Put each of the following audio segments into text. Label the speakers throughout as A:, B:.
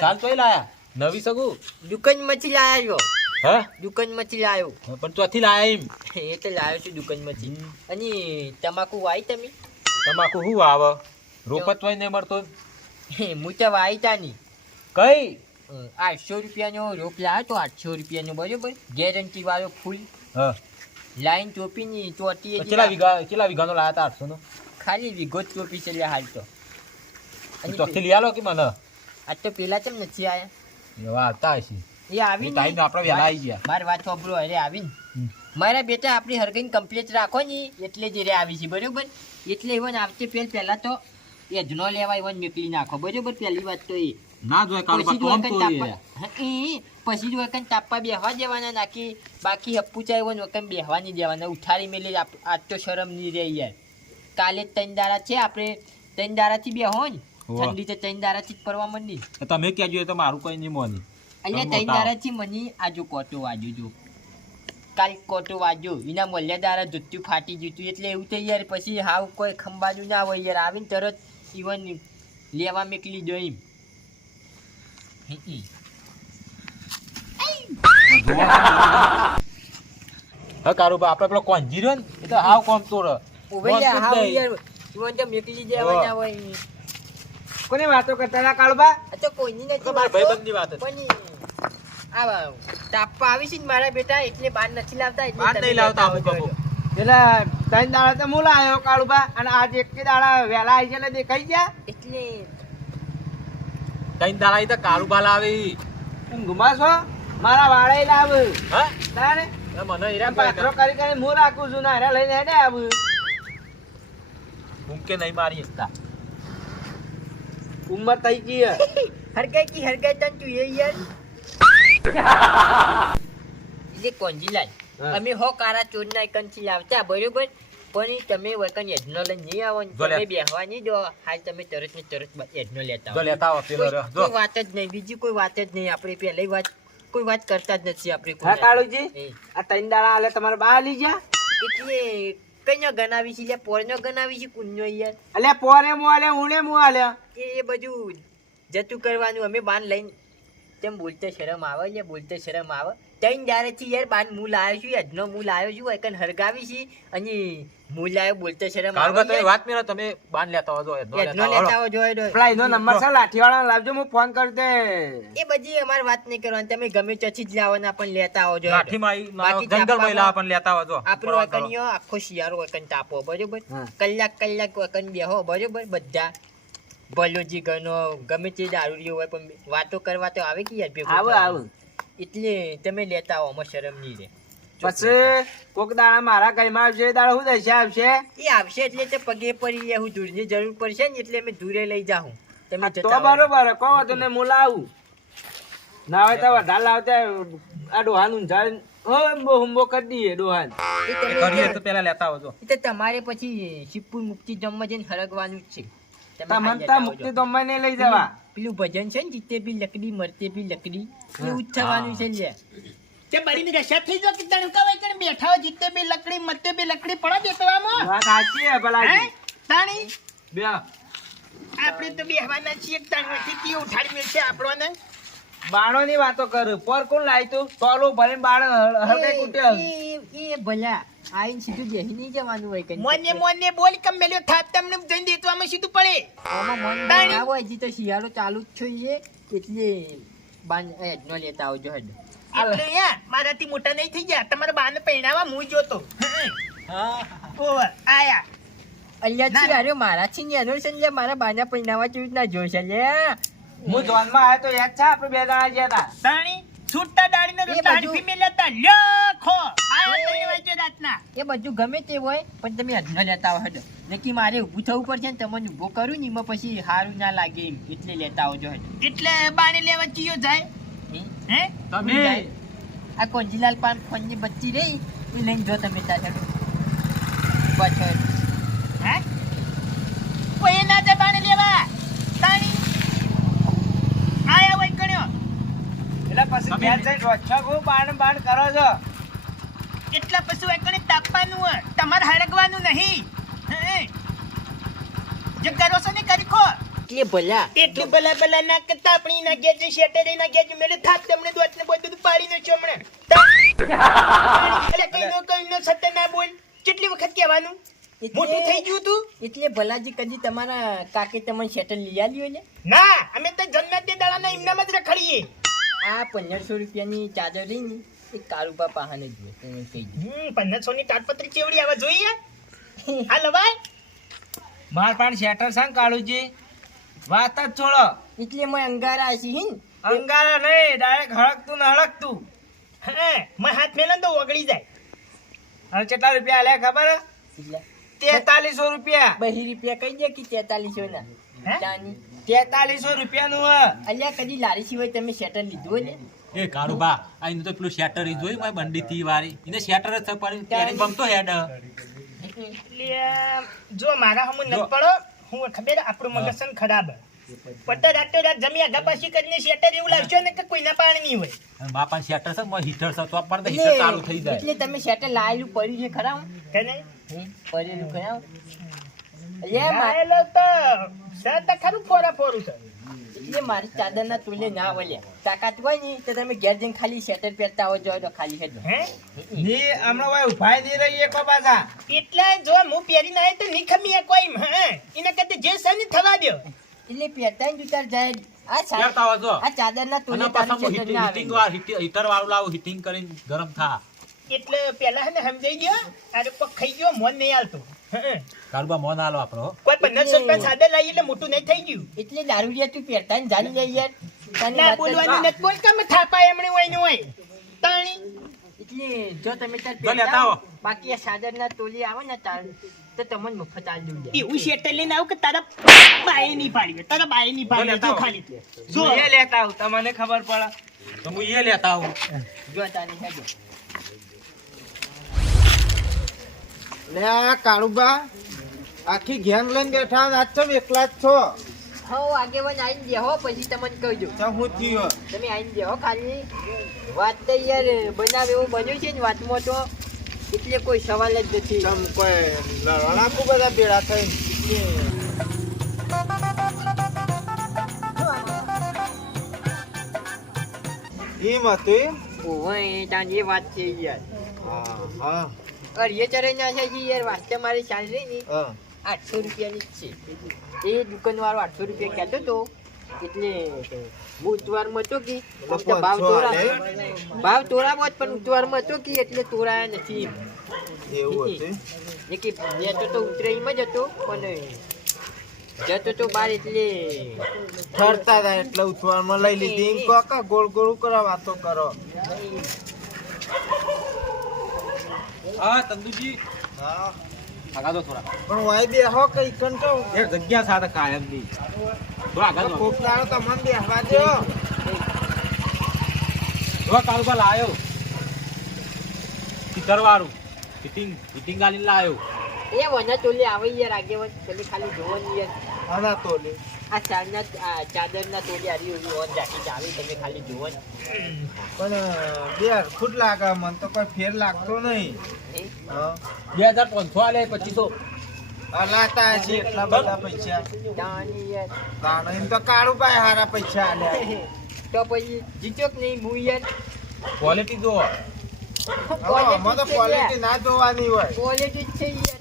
A: ચાલ તોય લાયા? નવી સગું?
B: દુકાનમાંથી લાયો
A: હા?
B: મચી લાયો.
A: પણ ચોથી લાયા એમ.
B: એ તો લાયો છું દુકાનમાંથી અને તમાકુ વાય તમે?
A: તમાકુ શું આવ રોપત હોય ને મળતો
B: હું તો વાઈ તાની
A: કઈ?
B: આઠસો રૂપિયાનો રોપ લાવ્યો તો આઠસો રૂપિયાનો બરોબર? ગેરંટી વાળો ફૂલ.
A: હા.
B: લાઈન ચોપીની ચોટી
A: તો કેટલા વીઘા કેટલા વીઘાનો લાયા હતા આઠસો નો
B: ખાલી વીઘો જ ચોપી છે હાલ તો.
A: ચોથી લઈ આલો કે મને?
B: આ તો પેલા કેમ નથી આયા?
A: એવા આવતા હશે
B: એ આવી
A: ટાઈમ આપણે વહેલા આવી ગયા.
B: મારી વાત સાંભળો અરે આવીને. મારા બેટા આપણી હરગઈને કમ્પ્લીટ રાખો ને એટલે જ રે આવી છે બરોબર? એટલે ઇવન આવતે પેલ પહેલા તો એ જ નો લેવા મેકલી નાખો બરોબર? પહેલી વાત તો એ.
A: ના જોય કાલ
B: પછી જ
A: ટોમ તો
B: તાપવા એ પછી જ વકન તાપવા બેહવા દેવાના નાખી બાકી અપ્પુ ચાય બેહવા નહીં દેવાના ઉઠાડી મેલી આજ તો શરમ નહીં રહી યાર. કાલે ત્રણ દાડા છે આપણે ત્રણ દાડાથી બેહો ને. ઠંડી તો ત્રણ દાડાથી જ પડવા માંડી.
A: તમે ક્યાં જોઈએ તો મારું કઈ નહીં મોની.
B: અહીંયા ત્રણ. દાડાથી મને આજુ કોટો વાજુ જો. કાલ કોટો વાજ્યો. એના મોલ્યા દાડા જુત્યું ફાટી જતું એટલે એવું થઈ યાર પછી હાવ કોઈ ખંભાનું ના હોય યાર. આવીને તરત ઇવન લેવા મેકલી જો એમ.
A: હા કારુબા આપણે પેલો કોણ જીરો ને? એ તો હાવ કોમ તોડ.
B: ઉભે હાવ યાર. ઇવન તો મેકલી દેવાના હોય એમ.
C: કોને વાતો કરતા હતા કાળબા?
B: તો કોઈની નથી
A: મારા. ભાઈબંધની વાત હતી.
B: પણ આ તાપવા આવી છે ને મારા બેટા એટલે બહાર નથી લાવતા એટલે
A: બહાર નહીં લાવતા અમુક અમુક.
C: એટલે ત્રણ દાડા તો મૂળ આવ્યો કાળુબા? અને આજ એક દાડા વહેલા આવી છે દેખાઈ ગયા?
B: એટલે
A: ત્રણ દાડા તો કારુબા લાવી.
C: એમ ઘુમાશો મારા વાળે લાવ
A: હા?
C: તારે
A: મને હીરા
C: પાથરો કરી કરીને હું રાખું છું ને હારે લઈને હેડે આવ.
A: ભૂમકે નહીં મારી
C: ઉંમર થઈ ગઈ.
B: હરગાઈ કી હરગાઈ તન તું એ યાર. એટલે કોંજીલાલ. અમે હો કારા ચોર ના કંથી આવતા બરોબર? પણ તમે વકન યજ્ઞ લઈને નહીં આવો. તમે બેહવા નહીં દો. હાલ તમે તરત ને તરત બ- યજ્ઞ લેતા
A: જો
B: આવો.
A: લેતા આવો પેલો
B: કોઈ
A: જો.
B: કોઈ વાત જ નહીં. બીજી કોઈ વાત જ નહીં. આપણે પહેલી વાત કોઈ વાત કરતા જ નથી આપણે
C: હા
B: કોઈ
C: કાળુજી આ ત્રણ દાડા આલે તમારે બા લઈ ગયા?
B: એટલે કઈ ન ગણાવી છે? લ્યા પોર ન ગણાવી છે કુંજો યાર.
C: એટલે પોરે મો આલે ઉણે મો આલે
B: એ એ બધું જતું કરવાનું અમે બાન લઈને તેમ બોલતે શરમ આવે લે બોલતે શરમ આવે. ત્રણ દારેથી યાર બાન હું લાવ્યો છું આજનો હું લાવ્યો છું એકન હરગાવી છે અને હું લાવ્યો બોલતે શરમ
A: કારુબા તમે વાત મેરા તમે બાન લેતા હોજો યજ્ઞ લેતા
B: હોજો
C: પેલા એનો નંબર છે લાઠીવાળા લાવજો હું ફોન કરતે
B: એ બજી અમાર વાત નહીં કરવાની તમે ગમે ચચી જ લાવવાના પણ લેતા હોજો.
A: લાઠીમાં
B: બાકી જંગલમાં
A: મહિલા પણ લેતા હોજો
B: આપણો વકનીઓ આખો શિયાળો વકન તાપો બરોબર. કલાક કલાક વકન બેહો બરોબર? બધા ભલોજી ગનો ગમે તે દારૂડિયો હોય પણ વાતો કરવા તો આવે કે યાર ભેગો
C: આવ આવ.
B: એટલે તમે લેતા હો અમાર શરમ નહીં રે
C: પછી કોક દાડા મારા કઈમાં આવશે દાડા શું દશા આવશે
B: એ આવશે એટલે તે પગે પડી જાય હું દૂરની જરૂર પડશે ને એટલે અમે દૂરે લઈ જાઉં. તમે
C: તો બરોબર કહો તને ને હું લાવું. ના હોય તો વધારે લાવતા આ ડોહાનું હંબો કરી દઈએ ડોહાન.
A: કરીએ તો પેલા લેતા આવો
B: તો તમારે પછી શિવપુર મુક્તિ જમવા જઈને હરગવાનું જ છે. તમે ખાઈ
C: તમને
B: જતા
C: મુક્તિ
B: આવજો.
C: તો લઈ જવા.
B: પેલું ભજન છે ને જીતે બી લકડી મરતે બી લકડી. એવું જ થવાનું છે
D: તે બળીની થઈ જો કે તને કવાય કે બેઠા હોય જીતે બી લકડી મતે બી લકડી પડો દેતવામાં
C: વાત સાચી હે
D: હે?
C: ભલાજી
D: તાણી?
C: બે.
D: આપણે તો બેહવાના છીએ તાણ વચ્ચે કી ઉઠાડી મેળશે આપણોને?
C: બાણો ની વાતો કર. પર કોણ લાવી તું? બાણ કુટે
B: એ- ભલા આઈને સીધું નહીં જવાનું હોય કંઈ.
D: મોને મોને બોલ કે મેલ્યો થાપ તમને જઈને દેતવામાં સીધું પડે.
B: આમાં મન ના હોય હજી તો શિયાળો ચાલુ જ છે એટલે બાન એ નો લેતા આવજો હેડ.
D: એટલે મારાથી મોટા નહીં થઈ ગયા. તમારા બાને પહેણાવા હું જોતો. ઓવર આયા.
B: અહીંયા
D: ના,
B: અરે મારા થી ને એનો છે ને મારા બાના જેવું
C: હું જોનમાં આવ્યો તો યાદ છે આપણે બે જણા ગયા હતા?
D: તાણી છૂટા દાડીને
B: એ
D: તો
B: બધું-
D: લખો. રાતના.
B: એ ગમે તે હોય પણ તમે અજનો લેતા આવો હેડ. નક્કી મારે ઊભું થવું પડશે ને તમને ઊભો કરું ને એમાં પછી સારું ના લાગે એમ. એટલે લેતા આવજો હેડ.
D: એટલે બાને લેવા ચિયો જાય?
B: હે?
D: હે
B: આ કોંજીલાલ પાન ફોનની બચ્ચી રહી એ લઈને જો તમે તાર હેડ
D: હે? કોઈ ના જાય પાણી લેવા. તાણી. આયા હોય કણ્યો.
C: એટલે પછી
A: તમે-
C: ઘેર જઈને રોજ બાણ બાણ કરો છો.
D: એટલા પછી કણે તાપવાનું હોય તમારે હળગવાનું નહીં હે જે કરો છો ને કરી ખો
B: એટલે ભલા.
D: એટલું ભલા ભલા ના કરતા આપણી ના ગેજ શેટે ના ગેજ મેલે થાક તમને દોત ને બધું પાડી નાખ્યો હમણાં. એટલે કઈ નો કઈ નો સત્ય ના બોલ. કેટલી વખત કહેવાનું? મોટું થઈ ગયું તું?
B: એટલે ભલાજી કદી તમારા કાકે તમને શેટર લઈ આલ્યું ને
D: ના અમે તો જન્નત દે દાડાના ઇમનામ જ રખડીએ.
B: આ પંદરસો રૂપિયાની ચાદર લઈને એ કાળુબા પાહાને જોઈએ તમે કહી
D: હમ પંદરસો ની તાડપત્રી ચેવડી આવા જોઈએ? હા લવાય
C: માર પાણ શેટર સાંગ કાળુજી? વાત જ છોડો.
B: એટલે મેં અંગારા હશી
C: અંગારા નહીં ડાયરેક્ટ હળકતું ને હળકતું.
D: હે મેં હાથ મેલે તો ઓગળી જાય.
C: હવે કેટલા રૂપિયા લે ખબર? તેતાલીસો રૂપિયા.
B: બહી રૂપિયા કહી દે કે તેતાલીસો ના
C: તેતાલીસો રૂપિયા નું
B: અલ્યા કદી લારી સિવાય તમે શેટર લીધું હોય ને?
A: એ કારુબા આ તો પેલું શેટર ઈ જોઈ મેં બંડી થી વારી એને શેટર જ પણ બમતો હેડ.
D: એટલે જો મારા હમ. ન પડો હું ખબર આપણું મગજન ખરાબ. પટ્ટા રાતો રાત જમી આગા પાછી કરીને શેટર એવું લાવશો ને કે કોઈના પાણી નહીં હોય
A: બાપા શેટર છે મોય હીટર છે તો પણ હીટર ચાલુ થઈ જાય.
B: એટલે તમે શેટર લાયેલું પડ્યું છે ખરા
D: તેને
B: હે? પડેલું ખરા અલ્યા મા-
D: તો છે તો ખરું ફોરા ફોરું છે.
B: એટલે મારી ચાદરના તુલ્ય ના વળે તાકાત હોય ને તો તમે ઘેર જઈને ખાલી શેટર પહેરતા હોય જો તો ખાલી હેડ.
D: હે?
C: ની હમણાં ભાઈ ઉભાઈ નહીં રહી એક પાછા.
D: એટલે જો હું પહેરી ના તો નિખમી કોઈ હે? એને કરતા જે સની થવા દો
B: એટલે પહેરતા જ ઉતાર જાય. આ ચા-
A: પહેરતા હોય જો.
B: આ ચાદરના તુલે
A: અને
B: તારું શેટર ના આવે.
A: હીટિંગ વાર હીટર વાળું લાવું હીટિંગ કરીને ગરમ થા.
D: એટલે પેલા હે ને સમજાઈ ગયો? અરે પગ ખાઈ ગયો મોન નહીં હાલતું. હા.
A: કારુબા મોન આલો આપણો.
D: કોઈ પંદરસો રૂપિયા સાદે લઈ એટલે મોટું નહીં થઈ ગયું.
B: એટલે દારૂડિયા તું પહેરતા ને જાણી જાય યાર.
D: ના
B: જ-
D: બોલવાનું નથી બોલતા મે થાપા એમણે હોય ને હોય. તાણી.
B: એટલે જો તમે તાર પહેરતા બાકી આ ચાદરના તોલી આવે ને તાર તો તમને મફત આલ દઉં.
D: એવું શેટર લઈને આવ કે તારા બાય નહીં પાડી તારા બાય નહીં પાડી જો ખાલી જો
C: જો એ લેતા આવ તમને ખબર પડે.
A: તો હું એ લેતા આવું.
B: જો તારી હેડો.
E: લે આ કાળુબા આખી ઘેન લઈને બેઠા આજ તો એકલા જ છો?
B: હો આગેવાન આઈને હો પછી તમને કહેજો.
E: તો હું થયો.
B: તમે આઈને હો ખાલી વાત તો યાર બનાવ એવું બન્યું છે ને વાતમાં તો. એટલે કોઈ સવાલ જ નથી.
E: તમ કોઈ લડવાના ખૂબ બધા ભેળા થઈને? એમ હતું એમ?
B: તાન એ વાત છે યાર.
E: હા હા.
B: અરે એ ચરાઈ ના છે જી યાર વાસ્તે મારી salary ની.
E: હા.
B: આઠસો રૂપિયાની છે. એ દુકાનવાળો આઠસો રૂપિયા કહેતો તો એટલે હું ઉતવારમાં હતો કે ભાવ તોરા? ભાવ તોરા જ પણ ઉતવારમાં હતો કે એટલે તોરાયા નથી
E: એવું હતું
B: એ કે જતો તો ઉતરાઈમાં જ હતો પણ જતો તો બાર એટલે
E: ઠરતા હતા એટલે ઉથવારમાં લઈ લીધી. કહો ગોળ ગોળ કરો વાતો કરો.
A: હા તંદુજી
E: હા.
A: આગળ દો થોડા.
E: પણ વાય બેહો કઈ કંટો
A: એ જગ્યા સાથે કાયમની તો આગળ દો.
E: કોક દાડો તમને બેહવા દો.
A: જો કારુબા લાયો. કિતરવારું ફિટિંગ ફિટિંગ હીટિંગ ગાલીને લાયો.
B: એ વના ચોલી આવે યાર આગેવાન ચોલી ખાલી જોવાની યાર.
E: આના તોલે.
B: આ ચારના આ ચાદરના તોલે આવી એવી ઓન જાકી આવી તમે ખાલી જોવાની
E: પણ બે ખુદ લાગે મને તો કોઈ ફેર લાગતો નહીં.
A: બે હજાર પાંચસો આલે પચીસો.
E: અલાતા છે એટલા બધા પૈસા. એમ તો કાળું ભાઈ હારા પૈસા આલ્યા
B: તો પછી જીતો કે નહીં હું યાર
A: ક્વોલિટી જો
E: તો ક્વોલિટી ના જોવાની હોય.
B: ક્વોલિટી જ છે યાર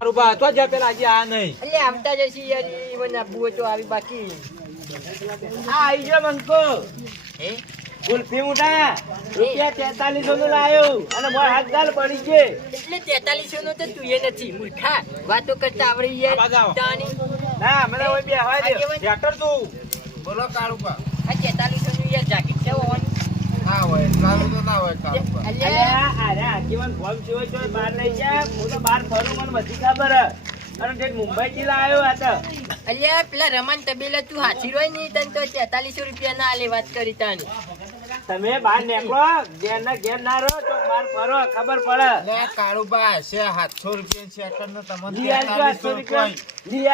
B: તાની
A: કારુબા તો જ પેલા આજે આ નહીં.
B: એટલે આવતા જશે યાર મને આપવું તો આવી બાકી.
C: આ આવી જો મંકો
B: હે?
C: ગુલ્ફી ઉઠા. રૂપિયા તેતાલીસો નું લાયો. અને મારા હાથ ગાલ પડી છે.
B: એટલે તેતાલીસો નું તો તું એ નથી મૂર્ખા. વાતો કરતા આવડી યાર તાની
C: ના મને ઓય બે હોય દે.
B: આગેવાન
A: તું
E: બોલો કાળુકા
B: આ તેતાલીસો નું યાર જાકીટ છે ઓન
E: ના હોય એટલાનું તો ના હોય કાળુબા
B: અલ્યા
C: અલ્યા અરે આજીવન ફોર્મ સિવાય તો બહાર લઈ જા હું તો બહાર ફરું મને બધી ખબર અને તે મુંબઈ થી લાયો આ
B: અલ્યા પેલા રમણ તબેલા તું હાથી રોય નહીં તને તો તેતાલીસો રૂપિયા ના આલે વાત કરી તાની.
C: તમે બહાર નીકળો ઘેર ના ઘેર ના રહો તો બહાર ફરો ખબર પડે.
E: લે કાળુબા હશે સાતસો રૂપિયા ને તમને
C: રૂપિયા. લઈ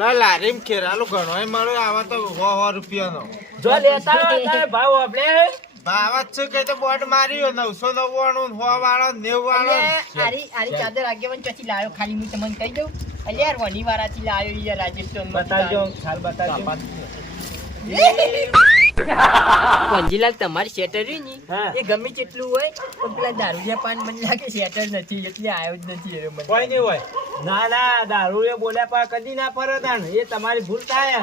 E: લા લારીમ ખેરાલું ઘણોય મળ્યો આવા તો સો રૂપિયા રૂપિયાનો.
C: જો લેતા ભાવ આપણે
E: ભાવ જ કે તો બોટ માર્યો નવસો નવ્વાણું સો વાળો નેવ વાળો
B: આરી આરી ચાદર આગેવાન ચોથી લાયો ખાલી હું તમને કહી દઉં. અલ્યા યાર વની વારાથી લાવ્યો યાર રાજસ્થાન
C: બતાવજો હાલ બતાવજો.
B: પંજીલાલ તમારી શેટર એ ગમે તેટલું હોય પણ પેલા દારૂડિયા પાન મને લાગે શેટર નથી એટલે આવ્યો જ નથી એ મને.
C: કોઈ નહીં હોય. ના ના દારૂ એ બોલ્યા પા કદી ના ફરે તાણ એ તમારી ભૂલ થાય.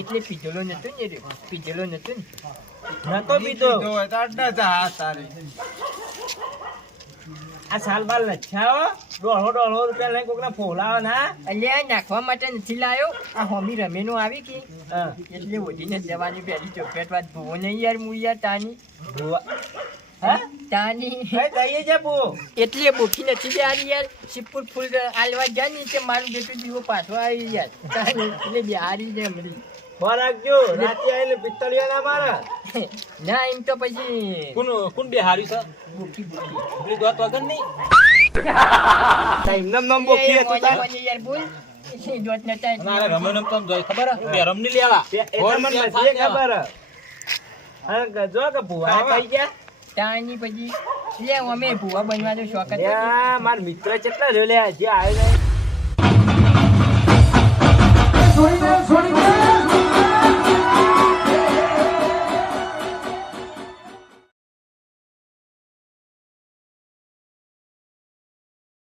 B: એટલે પીજેલો નતું ને રે પીધેલો નતો ને.
C: નતો પીતો આ સાલ બાલ લચ્છાઓ દોઢો દોઢો રૂપિયા લઈને કોકને ફોલાવો ના
B: અલ્યા નાખવા માટે નથી લાયો. આ હોમી રમેનો આવી કે
C: હા.
B: એટલે ઓઢીને જવાની પહેલી ચોકલેટ વાત. ભૂવો નહીં યાર મુ યાર તાની.
C: ભૂવા. હા?
B: તાની.
C: કઈ છે ભૂવો?
B: એટલે ભૂખી નથી બિહારી યાર. સિપુર ફૂલ આલવા ગયા ને મારું બેટું દીવો પાછો આવી યાર એટલે બિહારી ને
C: ફોન રાખજો. રાતે આવીને પિત્તળિયા ના મારા.
B: ના એમ તો પછી
A: કોણ કોણ બે હાર્યું છે? વગર નહીં
C: નામ બોખી તાર.
B: યાર બોલ.
A: તમ જોઈ ખબર બે રમ લેવા
C: મને ખબર જો કે ભૂવા કઈ ગયા?
B: તાની પછી લે અમે ભૂવા બનવાનો શોખ હતો
C: માર મિત્ર કેટલા રહ્યો લ્યા જે આવ્યો ને.
F: છોડી દે છોડી દે.